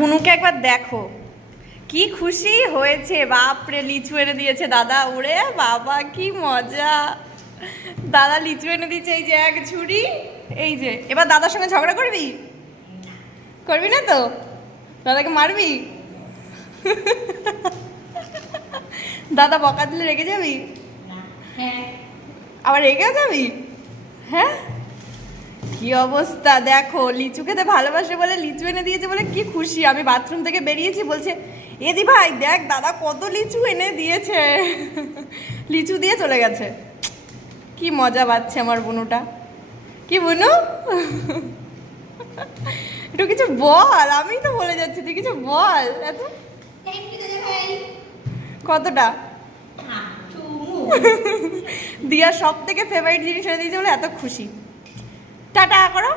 বুনুকে একবার দেখো, কি খুশি হয়েছে। বাপরে, লিচু এনে দিয়েছে দাদা। ওরে বাবা, কি মজা। দাদা লিচু এনে দিয়েছে, এই যে এক ঝুড়ি। এই যে, এবার দাদার সঙ্গে ঝগড়া করবি? করবি না তো? দাদাকে মারবি? দাদা বকা দিলে রেগে যাবি? আবার রেগে যাবি? হ্যাঁ, কি অবস্থা দেখো। লিচু খেতে ভালোবাসে বলে লিচু এনে দিয়েছে বলে কি খুশি। আমি বাথরুম থেকে বেরিয়েছি, বলছে এদি ভাই দেখ দাদা কত লিচু এনে দিয়েছে। লিচু দিয়ে চলে গেছে। কি মজা পাচ্ছে আমার বুনুটা। কি বুনু, একটু কিছু বল। আমি তো বলে যাচ্ছি, তুই কিছু বল। এত কতটা দিয়া সব থেকে ফেভারিট জিনিস এনে দিয়েছে বলে এত খুশি। টাটা করো।